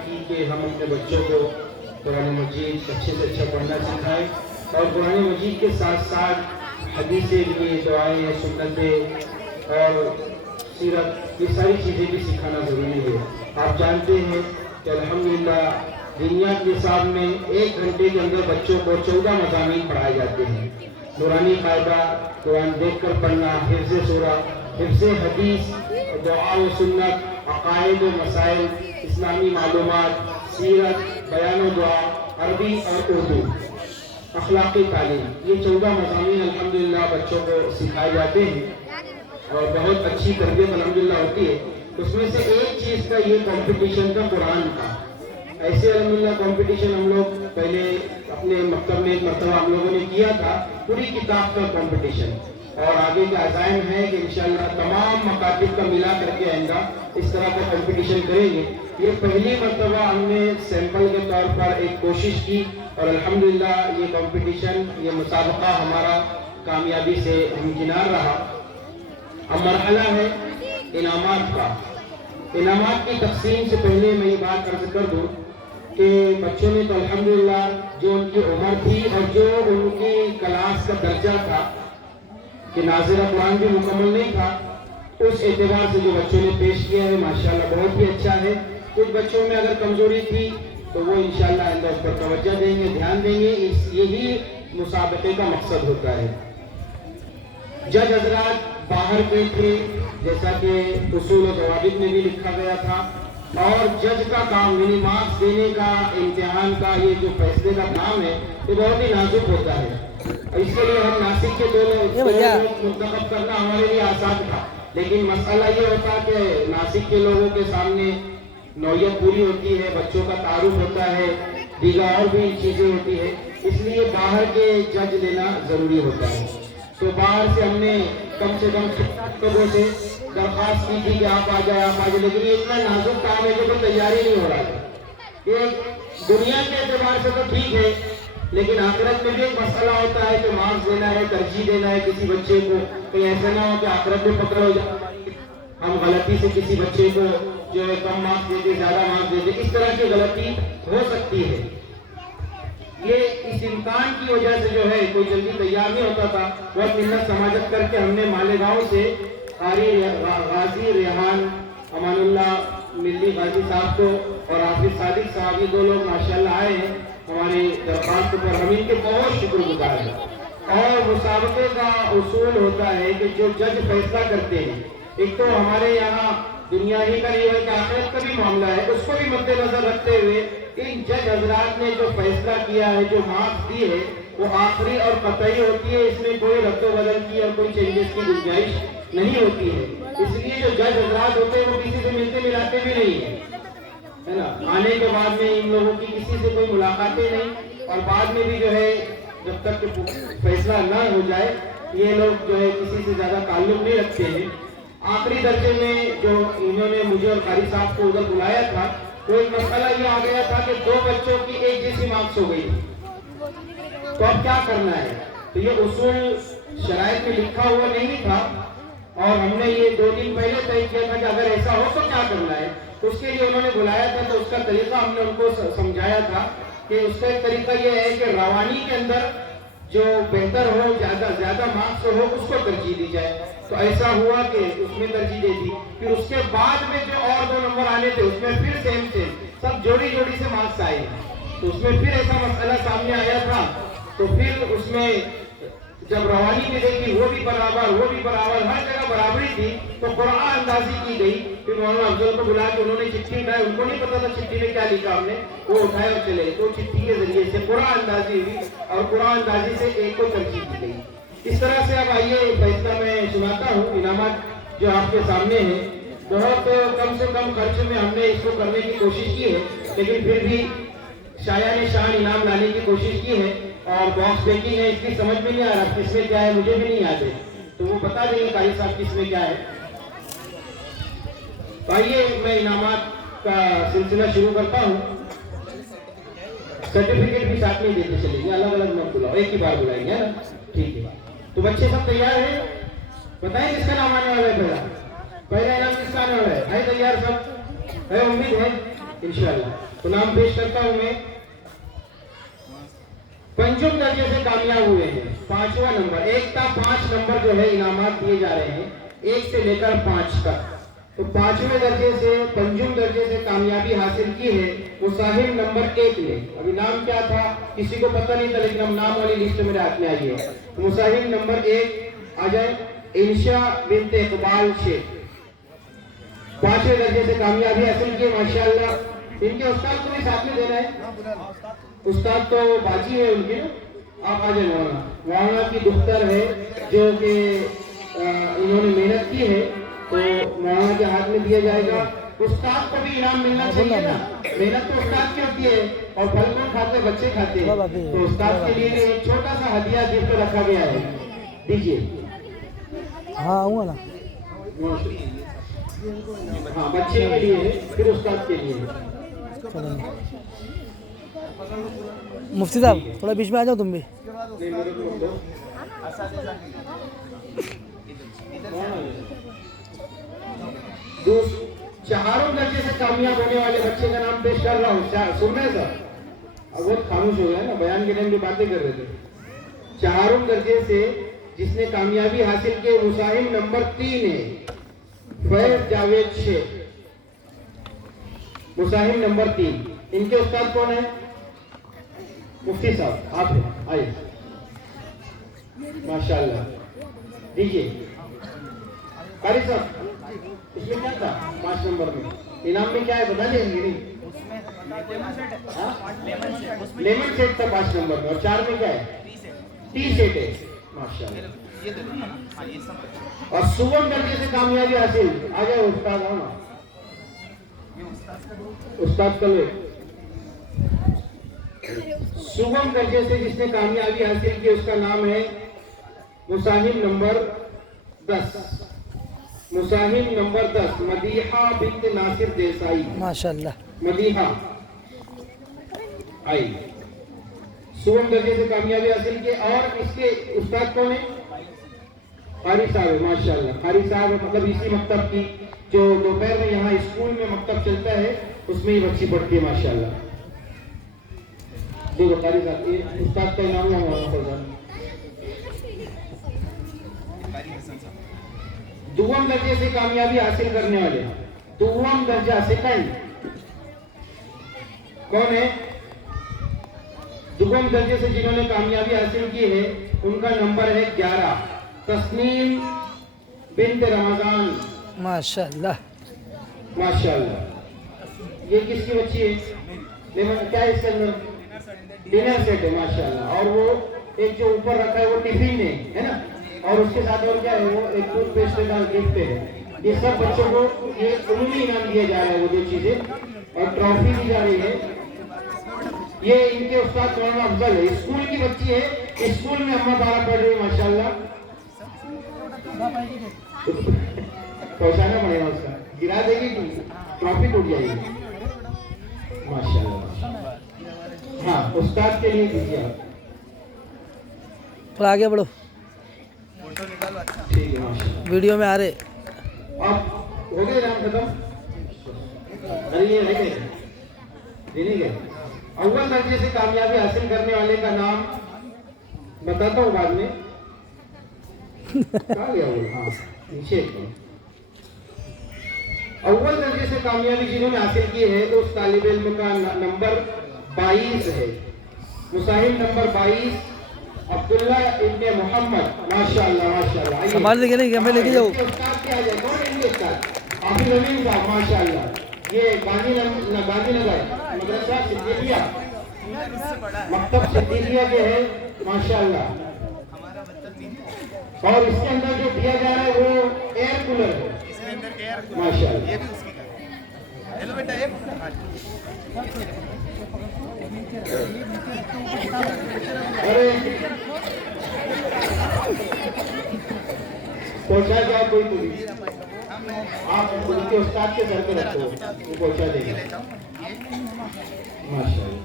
की कि हम अपने बच्चों को कुरान मजीद अच्छे से अच्छा पढ़ना सिखाएं और कुरान मजीद के साथ साथ हदीसें भी, दुआएं, सुन्नतें और सीरत, ये सारी चीज़ें भी सिखाना ज़रूरी है। आप जानते हैं कि अल्हम्दुलिल्लाह दुनिया के हिसाब में 1 घंटे के अंदर बच्चों को 14 मज़ामीन पढ़ाए जाते हैं। नूरानी कायदा, कुरान देख कर पढ़ना, हिफ्ज़ सूरा, हिफ्ज़ हदीस, दुआ व सुन्नत, अक़ाइद व मसाइल, इस्लामी मालूमात, सीरत, बयान व दुआ, अरबी और उर्दू, अखलाकी तालीम, ये 14 मज़ामीन अल्हम्दुलिल्लाह बच्चों को सिखाए जाते हैं और बहुत अच्छी तरबियत अल्हम्दुलिल्लाह होती है। उसमें से एक चीज़ का ये कंपटीशन था कुरान का। ऐसे अल्हम्दुलिल्लाह कंपटीशन हम लोग पहले अपने मकतब में एक मरतबा हम लोगों ने किया था, पूरी किताब का कंपटीशन, और आगे का अज़ाइम है कि इंशाअल्लाह तमाम मकातिब का मिला करके आएगा इस तरह का कंपटीशन करेंगे। ये पहली मरतबा हमने सैंपल के तौर पर एक कोशिश की और अल्हम्दुलिल्लाह ये कंपटीशन, ये मुसाबका हमारा कामयाबी से हमकिनार रहा। अब मरहला है इनामात का। इनामात की तकसीम से पहले मैं ये बात अर्ज कर दूँ कि बच्चों ने तो अल्हम्दुलिल्लाह जो उनकी उम्र थी और जो उनकी क्लास का दर्जा था कि नाज़िरा कुरान भी मुकम्मल नहीं था, उस एतबार से जो बच्चों ने पेश किया है माशाल्लाह बहुत ही अच्छा है। कुछ बच्चों में अगर कमजोरी थी तो वो इंशाल्लाह अंदर उस पर तवज्जो देंगे, ध्यान देंगे। यही मुसाबके का मकसद होता है। जज हजरात बाहर के थे, जैसा कि उसूल और ज़वाबित में भी लिखा गया था, और जज का काम यानी मार्क्स देने का, इम्तिहान का, ये जो फैसले का काम है ये बहुत ही नाजुक होता है। इसके लिए हम नासिक के दो मुंतखब करना हमारे लिए आसान था, लेकिन मसला ये होता कि नासिक के लोगों के सामने नौयत पूरी होती है, बच्चों का तारुफ होता है, दीगर और भी चीज़ें होती है, इसलिए बाहर के जज लेना ज़रूरी होता है। तो बाहर से हमने कम से कम लोगों से दरख्वास्त की थी कि आप आ जाए, आप आ जाए, लेकिन ये इतना नाजुक काम है कि कोई तैयारी नहीं हो रहा है। ये दुनिया के एतबार से तो ठीक है, लेकिन आखिरत में भी एक मसला होता है कि मार्क्स देना है, तरजीह देना है किसी बच्चे को। कहीं ऐसा ना हो कि आखिरत में पकड़ हो जाए, हम गलती से किसी बच्चे को जो है कम मार्क्स देते, ज्यादा मार्क्स देते, इस तरह की गलती हो सकती है। ये इस इम्कान की वजह से जो है कोई जल्दी तैयार नहीं होता था। बहुत मिन्नत समाजत करके हमने मालेगांव से कारी गाजी रेहान अमानुल्लाह मिल्ली गाजी साहब को और हाफिज सादिक साहब, ये 2 लोग माशाल्लाह आए हैं हमारी दरख्वास्त पर, हम इनके बहुत शुक्रगुजार हैं। और मुसाबके का उसूल होता है कि जो जज फैसला करते हैं, एक तो हमारे यहाँ दुनिया ही का नहीं बल्कि आखिरत का भी मामला है, उसको भी मद्देनजर रखते हुए इन जज हजरात ने जो फैसला किया है, जो मार्क्स दी है, वो आखिरी और कतई होती है। इसमें कोई रद्द बदल की और कोई चेंजेस की गुंजाइश नहीं होती है। इसलिए जो जज हजरात होते हैं वो किसी से मिलते मिलाते भी नहीं है ना। आने के बाद में इन लोगों की किसी से कोई मुलाकातें नहीं, और बाद में भी जो है जब तक फैसला ना हो जाए ये लोग जो है किसी से ज्यादा ताल्लुक नहीं रखते हैं। आखिरी दर्जे में जो इन्होंने मुझे और कारी साहब को उधर बुलाया था, तो एक मसला ये आ गया था कि 2 बच्चों की एक जैसी मार्क्स हो गई, तो अब क्या करना है। तो ये उसूल शराइत में लिखा हुआ नहीं था, और हमने ये 2 दिन पहले तय किया था कि अगर ऐसा हो तो क्या करना है। तो उसके लिए उन्होंने बुलाया था, तो उसका तरीका हमने उनको समझाया था कि उसका एक तरीका ये है कि रवानी के अंदर जो बेहतर हो, ज्यादा मार्क्स हो, उसको तरजीह दी जाए। तो ऐसा हुआ कि उसमें तरजीह दे दी। फिर उसके बाद में जो और 2 नंबर आने थे उसमें फिर सेम सब जोड़ी से मार्क्स आए। तो उसमें फिर ऐसा मसला सामने आया था, तो फिर उसमें जब रवानी में देखी वो भी बराबर, हर जगह बराबरी थी, तो कुरान अंदाजी की गई। फिर मौलाना अफजल को बुला के उन्होंने चिट्ठी उठाई, उनको नहीं पता था चिट्ठी में क्या लिखा हमने, वो उठाए और चले। तो चिट्ठी के जरिए से कुरान अंदाजी हुई और कुरान अंदाजी से एक को तरजीह दी गई। इस तरह से अब आइए फैसला मैं सुनाता हूँ। इनामत जो आपके सामने है, बहुत कम से कम खर्च में हमने इसको करने की कोशिश की है, लेकिन फिर भी शायान शान इनाम लाने की कोशिश की है। और बॉक्स पैकिंग है, इसकी समझ में नहीं आ रहा किसमें क्या है, मुझे भी नहीं याद है, तो वो बता देंगे कारी साहब किसमें क्या है। तो आइए मैं इनामात का सिलसिला शुरू करता हूँ। सर्टिफिकेट भी साथ में देते चलेंगे, अलग अलग मत बुलाओ, एक ही बार बुलाएंगे, है ना, ठीक है। तो बच्चे सब तैयार हैं, बताएं किसका नाम आने वाला है। पहला इनाम किसका आने वाला है? तैयार सब है, उम्मीद है इंशाल्लाह। तो नाम पेश करता हूं मैं। पंचम दर्जे से कामयाब हुए हैं, 5वां नंबर। 1 था 5 नंबर जो है इनामात दिए जा रहे हैं, 1 से लेकर 5 तक। तो 5वें दर्जे से पंचम दर्जे से कामयाबी हासिल की है मुसाहिब नंबर 1 ने। अभी नाम क्या था किसी को पता नहीं था, लेकिन हम नाम वाली लिस्ट मेरे हाथ में आई है। तो मुसाहिब नंबर 1 आ जाए, इंशा बिन्त इकबाल शेख। 5वें दर्जे से कामयाबी हासिल की माशाल्लाह। इनके उस्ताद को भी साथ में देना है। उस्ताद तो बाजी है उनके, आप आ जाए। मौलाना की दुख्तर है जो कि इन्होंने मेहनत की है, तो मौलाना के हाथ में दिया जाएगा। उस्ताद को भी इनाम मिलना चाहिए ना, मेहनत तो उस्ताद की होती है और फल कौन खाते, बच्चे खाते हैं। तो उस्ताद के लिए एक छोटा सा हदिया गिफ्ट रखा गया है, दीजिए। हाँ आऊँगा ना। हाँ बच्चे के लिए है, फिर उस्ताद के लिए। मुफ्ती साहब थोड़ा बीच में आ जाओ तुम भी। चारों दर्जे से कामयाब होने वाले बच्चे का नाम पेश कर रहा हूँ। सुन रहे सर? अब बहुत खामोश हो गया ना, बयान के टाइम में बातें कर रहे थे। चारों दर्जे से जिसने कामयाबी हासिल की, मुसाहिब नंबर 3 है फैज जावेद शेख। मुसाहिब नंबर 3। इनके उस्ताद कौन है? मुफ्ती साहब, आप हैं, आइए। माशाल्लाह, दीजिए। कारी साहब, इसमें क्या था 5 नंबर में? इनाम में क्या है बता देंगे? नहीं, लेमन सेट था 5 नंबर में। और 4 में क्या है? टी सेट है। माशाल्लाह। और सुवर्ण दर्जे से कामयाबी हासिल, आ जाए उस्ताद। आओ ना उस्ताद कल। सुगम दर्जे से जिसने कामयाबी हासिल की उसका नाम है मुसाहिब नंबर 10। मुसाहिब नंबर 10 मदीहा बिन्त नासिर देसाई। माशाल्लाह। मदीहा आई, सुगम दर्जे से कामयाबी हासिल की। और इसके उस्ताद कौन है? कारी साहब है। माशाल्लाह, कारी साहब मतलब इसी मकतब की जो दोपहर में यहाँ स्कूल में मकतब चलता है उसमें ही बच्ची पढ़ती है माशाल्लाह। देखो कारी साहब, ये उस्ताद का इनाम है हमारा। दुआम दर्जे से कामयाबी हासिल करने वाले, दुआम दर्जा सेकंड कौन है? दुआम दर्जे से जिन्होंने कामयाबी हासिल की है उनका नंबर है 11, तस्नीम बिन्त रमजान। माशाल्लाह माशाल्लाह। ये किसकी बच्ची है? क्या है इसके अंदर? डिनर सेट है माशाल्लाह। और वो एक जो ऊपर रखा है वो टिफिन है ना, और उसके साथ और क्या है? वो एक टूथपेस्ट का गिफ्ट है। ये सब बच्चों को ये उन्हीं इनाम दिया जा रहा है, वो जो चीजें और ट्रॉफी दी जा रही है। ये इनके उस्ताद मौलाना अफजल है, स्कूल की बच्ची है, स्कूल में अम्मा बारा पढ़ रही है माशाल्लाह। पहुंचाना पड़ेगा उसका, गिरा देगी ट्रॉफी टूट जाएगी माशाल्लाह। हाँ उस्ताद के लिए दीजिए आप। थोड़ा आगे बढ़ो, ठीक है माशाल्लाह। वीडियो में आ रहे। अब हो गए नाम खत्म? अरे ये रह गए, देने गए। अव्वल दर्जे से कामयाबी हासिल करने वाले का नाम बताता हूँ बाद में। कहाँ गया वो? हाँ नीचे। अव्वल दर्जे से कामयाबी जिन्होंने हासिल की है उस तालिब इल्म का नंबर 22 है, मुसाहिब नंबर 22 अब्दुल्ला इब्ने मोहम्मद। माशाल्लाह माशाल्लाह। संभाल लेके नहीं, कैमरे लेके जाओ। हाफिज अमीन साहब माशाल्लाह। ये गांधीनगर मदरसा सिद्दीकिया, मकतब सिद्दीकिया के है माशाल्लाह। और इसके अंदर जो दिया जा रहा है वो एयर कूलर है माशाल्लाह। हेलो बेटा, अरे पहुंचा क्या कोई पुलिस? आप उनके उस्ताद के सर पे रखो, वो पहुंचा देंगे माशाल्लाह।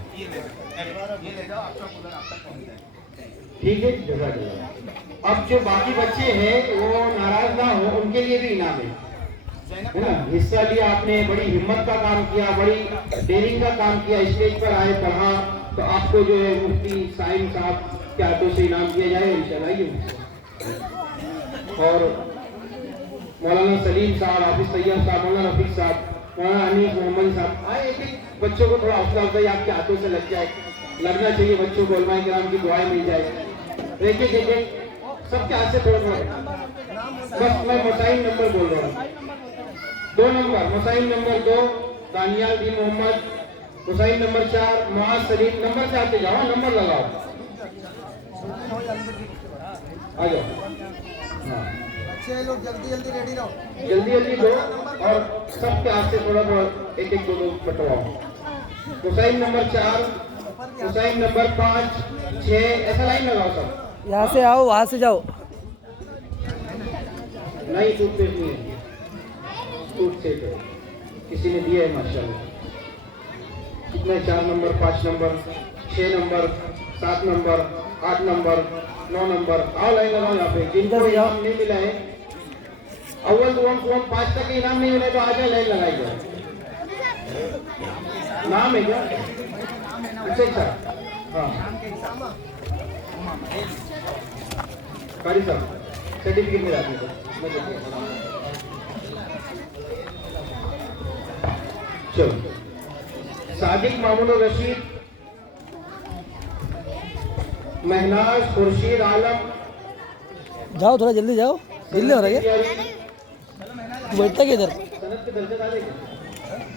ठीक है, जज़ाकल्लाह। अब जो बाकी बच्चे हैं वो नाराज ना हो, उनके लिए भी इनाम है। है ना, हिस्सा लिया आपने, बड़ी हिम्मत का काम किया, बड़ी डेयरिंग का काम किया, स्टेज पर आए, पढ़ा, तो आपको जो है मुफ्ती साइम साहब के हाथों से इनाम किया जाए इंशाल्लाह। और मौलाना सलीम साहब, हाफिज तैयब साहब, मौलाना रफीक साहब, मौलाना अनीस मोहम्मद साहब आए, एक एक बच्चों को थोड़ा हौसला अफजाई आपके हाथों से लग जाए, लगना चाहिए बच्चों को उलमाए किराम की दुआएं मिल जाए। एक एक सबके हाथ से थोड़ा थोड़ा, बस मैं मसाइन नंबर बोल रहा हूँ, 2 नंबर, मसाइन नंबर 2 दानियाल दी मोहम्मद, मसाइन नंबर 4 मुआज सलीम। नंबर से आते जाओ, नंबर लगाओ, आ जाओ। हाँ, अच्छे लोग जल्दी जल्दी रेडी रहो, जल्दी जल्दी दो, और सबके हाथ से थोड़ा थोड़ा एक एक दो बटवाओ। हुसैन नंबर 4, हुसैन नंबर 5, 6, ऐसा लाइन लगाओ सब। यहाँ से आओ, वहाँ से जाओ। नहीं टूटपेस्ट नहीं है, टूट से तो किसी ने दिया है माशाल्लाह। कितने? 4 number, 5 number, 6 number, 7 number, 8 number, 9 number. आओ लाइन लगाओ यहाँ पे। जिनको इनाम नहीं मिला है, अव्वल दुआम 5 तक इनाम नहीं मिला तो आ जाए, लाइन लगाई जाए। नाम है क्या? अच्छा, हाँ कारी साहब सर्टिफिकेट मिला आपने को। चलो, सादिक मामून रशीद, महनाज खुर्शीद आलम। जाओ, थोड़ा जल्दी जाओ, जल्दी हो रहा है क्या? तू बैठता किधर? सनद के दर्जा डाले,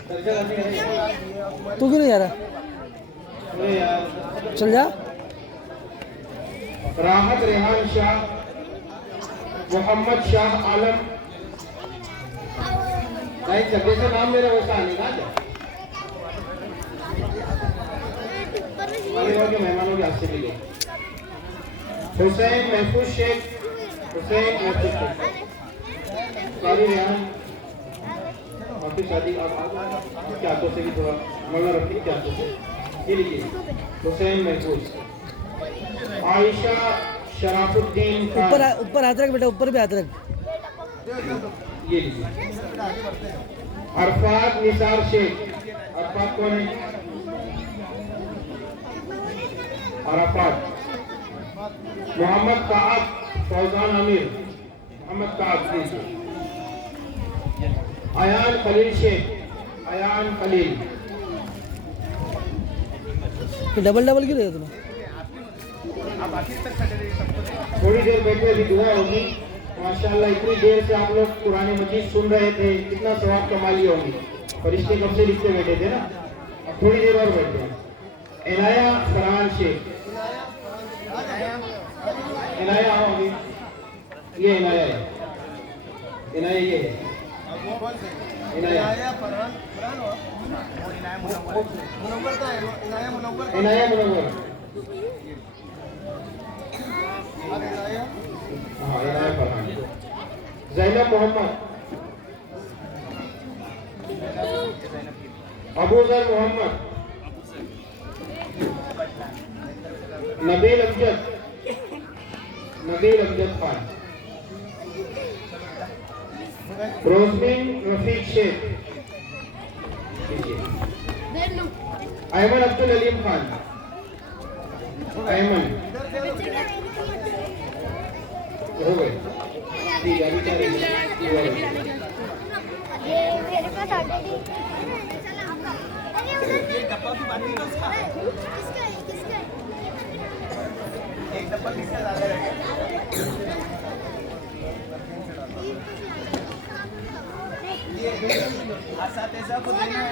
दर्जा डालने का। तू क्यों नहीं जा रहा? अरे यार, चल जा। राहत रेहान शाह, मोहम्मद शाह आलम। नहीं, जैसे नाम मेरा वैसा आने का। के मेहमानों के हाथ से मिले। हुसैन महफूज शेख, हुसैन महफूज शेख, सारी रेहान, हाफिज शादी के हाथों से भी थोड़ा, मौलाना रफीक के हाथों से ये लीजिए। हुसैन महफूज, आयशा शराफुद्दीन खान, ऊपर हाथ रख बेटा, ऊपर भी हाथ रख। ये लीजिए। अरफात निसार शेख, अरफात कौन है? अरफात। मोहम्मद काब फौजान अमीर, मोहम्मद काब। अयान खलील शेख, अयान खलील। डबल डबल क्यों दे तुम्हें? थोड़ी देर बैठे, अभी दुआ होगी माशाल्लाह। इतनी देर से आप लोग कुरान मजीद सुन रहे थे, कितना सवाब कमा लिए होंगे। फरिश्ते कब से लिखते बैठे थे ना, अब थोड़ी देर और बैठे हैं। इनाया फरहान शेख, इनाया आओ अभी। ये इनाया है, इनाया ये है, इनाया इनाया मुनव्वर। हाँ, इनाया फरहान। ज़ैनब मोहम्मद, अबूजर मोहम्मद, नबील अमजद, नबील अमजद खान। रोजमिन रफीक शेख, अहमद अब्दुल अलीम खान, अहमद हो गए। ठीक है, अभी क्या एक डब्बा किसका ज्यादा रहेगा? ये साथ ऐसा कुछ नहीं है।